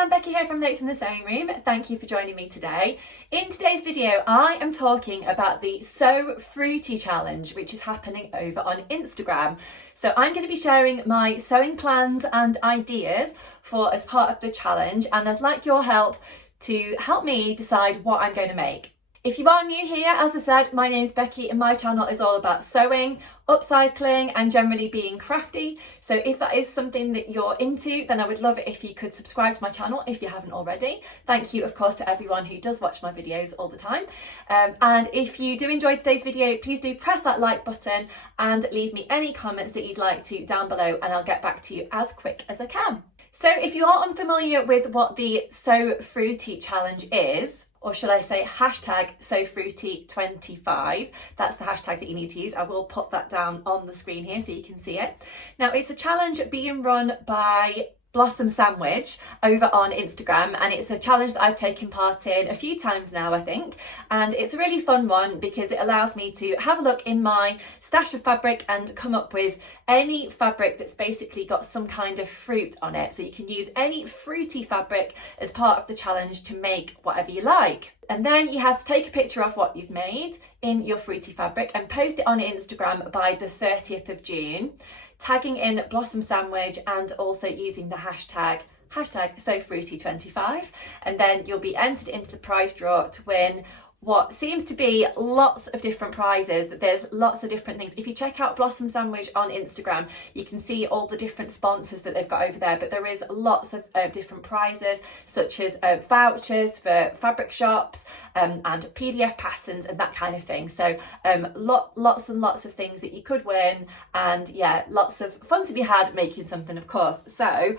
everyone, Becky here from Notes from the Sewing Room. Thank you for joining me today. In today's video, I am talking about the Sew Fruity Challenge, which is happening over on Instagram. So I'm going to be sharing my sewing plans and ideas for as part of the challenge, and I'd like your help to help me decide what I'm going to make. If you are new here, as I said, my name's Becky and my channel is all about sewing, upcycling and generally being crafty. So if that is something that you're into, then I would love it if you could subscribe to my channel if you haven't already. Thank you, of course, to everyone who does watch my videos all the time. And if you do enjoy today's video, please do press that like button and leave me any comments that you'd like to down below, and I'll get back to you as quick as I can. So if you are unfamiliar with what the Sew Fruity Challenge is, or should I say hashtag SewFruity25, that's the hashtag that you need to use. I will put that down on the screen here so you can see it. Now, it's a challenge being run by Blossom Sandwich over on Instagram, and it's a challenge that I've taken part in a few times now, I think, and it's a really fun one because it allows me to have a look in my stash of fabric and come up with any fabric that's basically got some kind of fruit on it. So you can use any fruity fabric as part of the challenge to make whatever you like. And then you have to take a picture of what you've made in your fruity fabric and post it on Instagram by the 30th of June. Tagging in Blossom Sandwich and also using the hashtag SewFruity25, and then you'll be entered into the prize draw to win what seems to be lots of different prizes. That there's lots of different things. If you check out Blossom Sandwich on Instagram, you can see all the different sponsors that they've got over there, but there is lots of different prizes, such as vouchers for fabric shops and PDF patterns and that kind of thing. So lots and lots of things that you could win, and yeah, lots of fun to be had making something, of course. So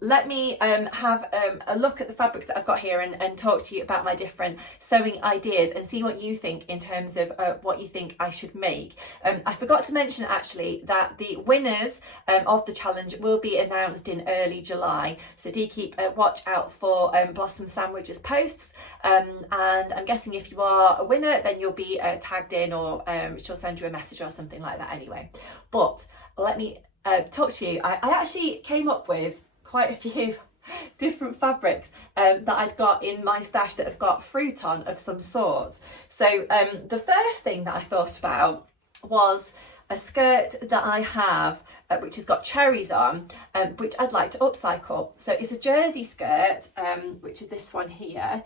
let me have a look at the fabrics that I've got here and talk to you about my different sewing ideas and see what you think in terms of what you think I should make. I forgot to mention actually that the winners of the challenge will be announced in early July, so do keep a watch out for Blossom Sandwich's posts, and I'm guessing if you are a winner then you'll be tagged in, or she'll send you a message or something like that anyway. But let me talk to you. I actually came up with quite a few different fabrics that I'd got in my stash that have got fruit on of some sort. So the first thing that I thought about was a skirt that I have which has got cherries on, which I'd like to upcycle. So it's a jersey skirt, which is this one here,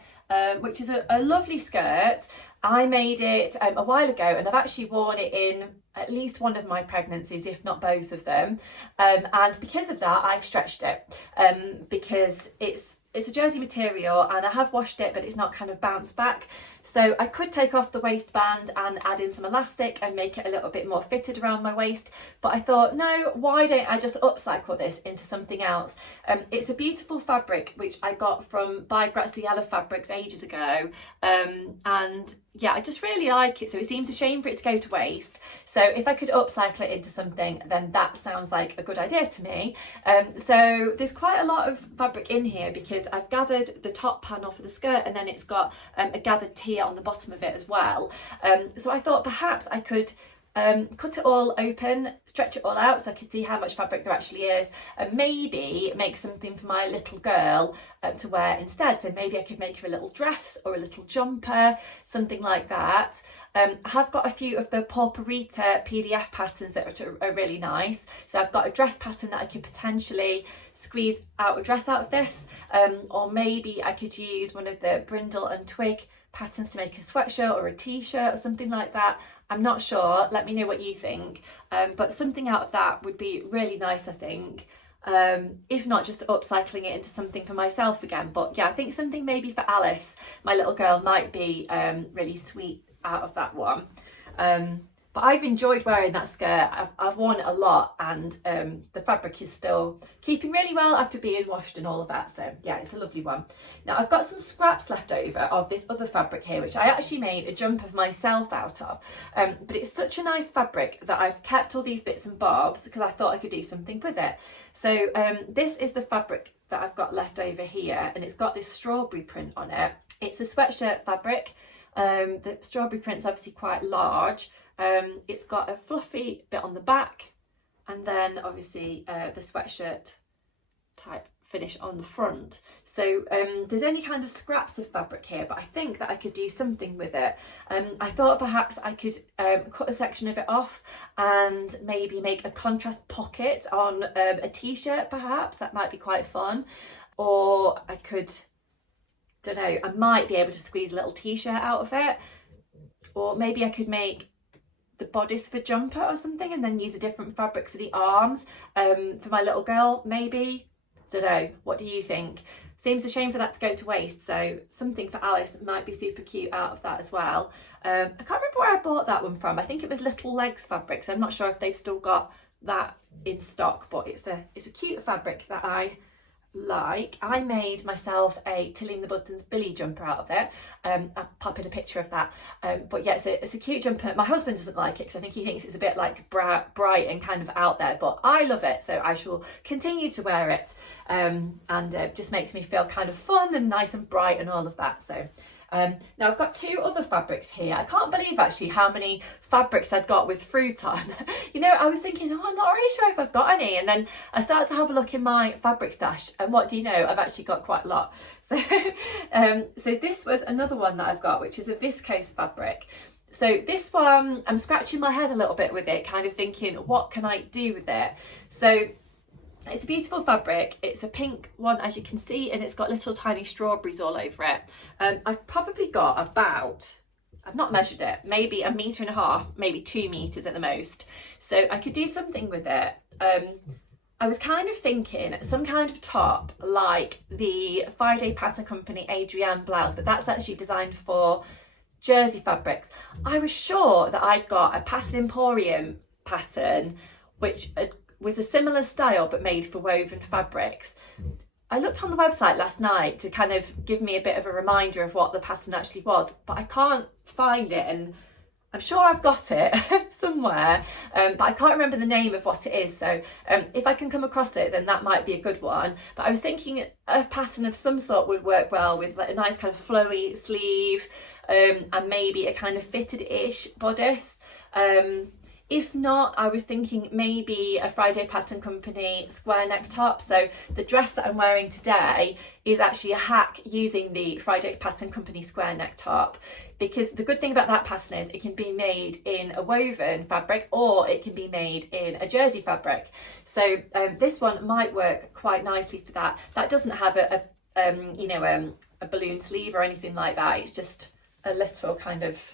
which is a lovely skirt. I made it a while ago, and I've actually worn it in at least one of my pregnancies, if not both of them. And because of that, I've stretched it because it's a jersey material, and I have washed it, but it's not kind of bounced back. So I could take off the waistband and add in some elastic and make it a little bit more fitted around my waist. But I thought, no, why don't I just upcycle this into something else? It's a beautiful fabric, which I got by Graziela Fabrics ages ago. And yeah, I just really like it. So it seems a shame for it to go to waste. So if I could upcycle it into something, then that sounds like a good idea to me. So there's quite a lot of fabric in here because I've gathered the top panel for the skirt, and then it's got a gathered tier on the bottom of it as well. So I thought perhaps I could cut it all open, stretch it all out so I could see how much fabric there actually is, and maybe make something for my little girl to wear instead. So maybe I could make her a little dress or a little jumper, something like that. I have got a few of the Purpurita PDF patterns that are really nice. So I've got a dress pattern that I could potentially squeeze out a dress out of this, or maybe I could use one of the Brindle and Twig patterns to make a sweatshirt or a t-shirt or something like that. I'm not sure, let me know what you think, but something out of that would be really nice, I think. If not, just upcycling it into something for myself again. But yeah, I think something maybe for Alice, my little girl, might be really sweet out of that one. But I've enjoyed wearing that skirt. I've worn it a lot, and the fabric is still keeping really well after being washed and all of that. So yeah, it's a lovely one. Now I've got some scraps left over of this other fabric here, which I actually made a jumper of myself out of. But it's such a nice fabric that I've kept all these bits and bobs because I thought I could do something with it. So this is the fabric that I've got left over here, and it's got this strawberry print on it. It's a sweatshirt fabric. The strawberry print's obviously quite large. It's got a fluffy bit on the back, and then obviously the sweatshirt type finish on the front. So there's only kind of scraps of fabric here, but I think that I could do something with it. I thought perhaps I could cut a section of it off and maybe make a contrast pocket on a t-shirt perhaps. That might be quite fun. Or I could, don't know, I might be able to squeeze a little t-shirt out of it. Or maybe I could make the bodice of a jumper or something and then use a different fabric for the arms for my little girl, maybe. Don't know, what do you think? Seems a shame for that to go to waste, so something for Alice might be super cute out of that as well. I can't remember where I bought that one from. I think it was Little Legs Fabrics. I'm not sure if they've still got that in stock, but it's a cute fabric that I like. I made myself a Tilly and the Buttons Billy jumper out of it. I'll pop in a picture of that. But yeah, it's a cute jumper. My husband doesn't like it because I think he thinks it's a bit like bright and kind of out there, but I love it, so I shall continue to wear it. And it just makes me feel kind of fun and nice and bright and all of that. So now I've got two other fabrics here. I can't believe actually how many fabrics I'd got with fruit on. You know, I was thinking, oh, I'm not really sure if I've got any, and then I started to have a look in my fabric stash, and what do you know, I've actually got quite a lot. So so this was another one that I've got, which is a viscose fabric. So this one, I'm scratching my head a little bit with it, kind of thinking, what can I do with it? So it's a beautiful fabric. It's a pink one, as you can see, and it's got little tiny strawberries all over it. I've probably got about, I've not measured it, maybe 1.5 meters, maybe 2 meters at the most. So I could do something with it. I was kind of thinking some kind of top like the Friday Pattern Company Adrienne blouse, but that's actually designed for jersey fabrics. I was sure that I'd got a Pattern Emporium pattern, which was a similar style but made for woven fabrics. I looked on the website last night to kind of give me a bit of a reminder of what the pattern actually was, but I can't find it, and I'm sure I've got it somewhere, but I can't remember the name of what it is. So if I can come across it, then that might be a good one. But I was thinking a pattern of some sort would work well with like a nice kind of flowy sleeve and maybe a kind of fitted-ish bodice. If not, I was thinking maybe a Friday Pattern Company square neck top. So the dress that I'm wearing today is actually a hack using the Friday Pattern Company square neck top, because the good thing about that pattern is it can be made in a woven fabric or it can be made in a jersey fabric. So this one might work quite nicely for that. That doesn't have a balloon sleeve or anything like that. It's just a little kind of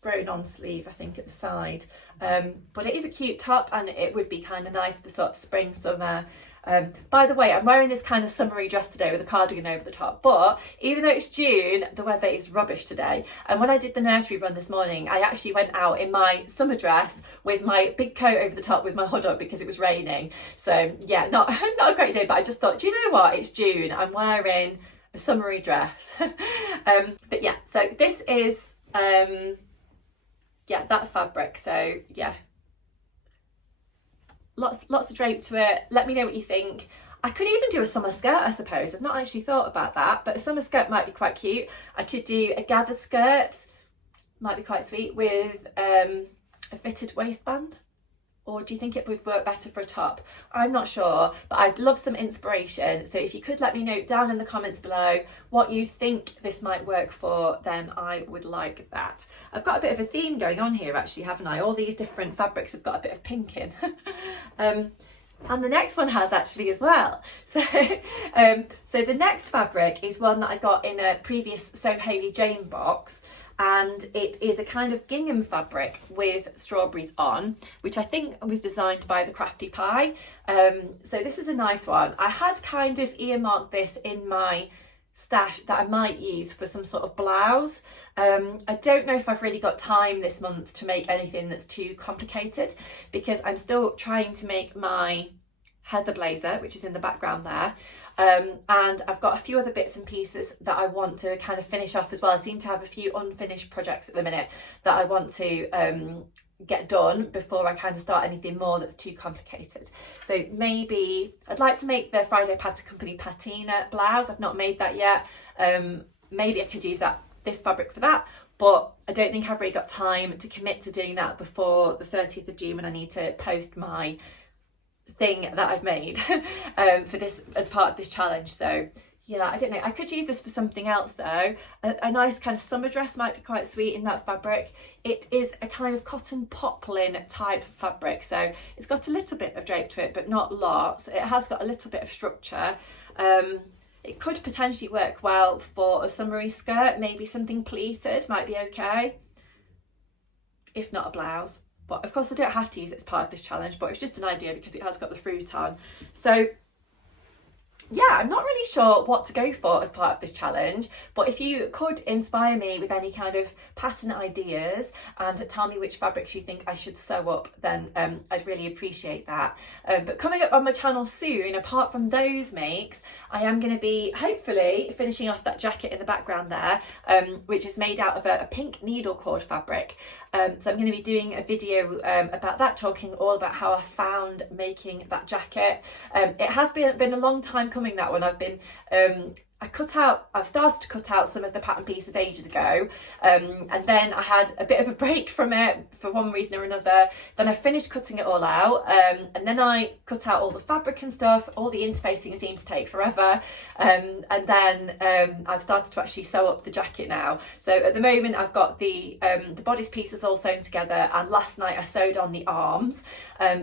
grown on sleeve, I think, at the side. But it is a cute top, and it would be kind of nice for sort of spring, summer. By the way, I'm wearing this kind of summery dress today with a cardigan over the top, but even though it's June, the weather is rubbish today. And when I did the nursery run this morning, I actually went out in my summer dress with my big coat over the top with my hood up because it was raining. So yeah, not a great day, but I just thought, do you know what, it's June, I'm wearing a summery dress. But yeah, so this is yeah, that fabric. So yeah, lots of drape to it. Let me know what you think. I could even do a summer skirt, I suppose. I've not actually thought about that, but a summer skirt might be quite cute. I could do a gathered skirt, might be quite sweet, with a fitted waistband. Or do you think it would work better for a top? I'm not sure, but I'd love some inspiration. So if you could let me know down in the comments below what you think this might work for, then I would like that. I've got a bit of a theme going on here actually, haven't I? All these different fabrics have got a bit of pink in. And the next one has actually as well. So so the next fabric is one that I got in a previous So Hayley Jane box. And it is a kind of gingham fabric with strawberries on, which I think was designed by the Crafty Pie. So this is a nice one. I had kind of earmarked this in my stash that I might use for some sort of blouse. I don't know if I've really got time this month to make anything that's too complicated, because I'm still trying to make my heather blazer, which is in the background there. And I've got a few other bits and pieces that I want to kind of finish off as well. I seem to have a few unfinished projects at the minute that I want to get done before I kind of start anything more that's too complicated. So maybe I'd like to make the Friday Pattern Company patina blouse. I've not made that yet. Maybe I could use this fabric for that, but I don't think I've really got time to commit to doing that before the 30th of June when I need to post my thing that I've made for this, as part of this challenge. So yeah, I don't know, I could use this for something else though. A nice kind of summer dress might be quite sweet in that fabric. It is a kind of cotton poplin type fabric, so it's got a little bit of drape to it, but not lots. It has got a little bit of structure. It could potentially work well for a summery skirt, maybe something pleated might be okay, if not a blouse. But of course I don't have to use it as part of this challenge, but it's just an idea because it has got the fruit on. So yeah, I'm not really sure what to go for as part of this challenge, but if you could inspire me with any kind of pattern ideas and tell me which fabrics you think I should sew up, then I'd really appreciate that. But coming up on my channel soon, apart from those makes, I am going to be hopefully finishing off that jacket in the background there, which is made out of a pink needle cord fabric. So I'm going to be doing a video about that, talking all about how I found making that jacket. It has been a long time coming, that one. I started to cut out some of the pattern pieces ages ago, and then I had a bit of a break from it for one reason or another. Then I finished cutting it all out, and then I cut out all the fabric and stuff. All the interfacing seemed to take forever, and then I've started to actually sew up the jacket now. So at the moment I've got the bodice pieces all sewn together, and last night I sewed on the arms,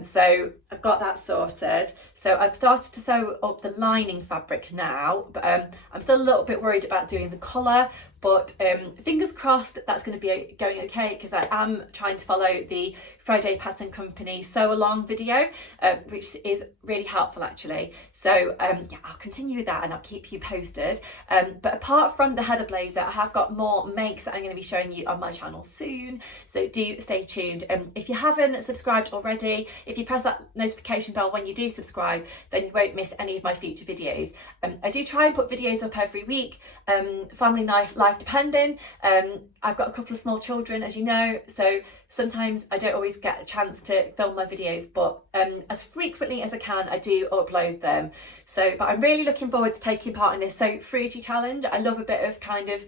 so I've got that sorted. So I've started to sew up the lining fabric now, but I'm still a little bit worried about doing the collar, but fingers crossed that's going to be going okay, because I am trying to follow the Friday Pattern Company sew along video, which is really helpful actually. So yeah, I'll continue with that and I'll keep you posted. But apart from the heather blazer, I have got more makes that I'm going to be showing you on my channel soon, so do stay tuned. If you haven't subscribed already, if you press that notification bell when you do subscribe, then you won't miss any of my future videos. I do try and put videos up every week, family life depending. I've got a couple of small children, as you know, so sometimes I don't always get a chance to film my videos, but as frequently as I can, I do upload them. So, but I'm really looking forward to taking part in this So Fruity challenge. I love a bit of kind of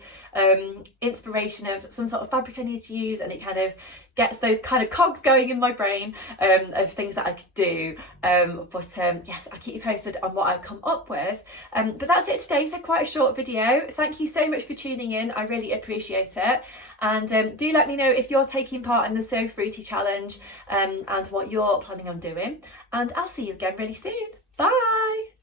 inspiration of some sort of fabric I need to use, and it kind of gets those kind of cogs going in my brain of things that I could do. Yes, I'll keep you posted on what I come up with. But that's it today, so quite a short video. Thank you so much for tuning in, I really appreciate it. And do let me know if you're taking part in the So Fruity challenge and what you're planning on doing. And I'll see you again really soon. Bye!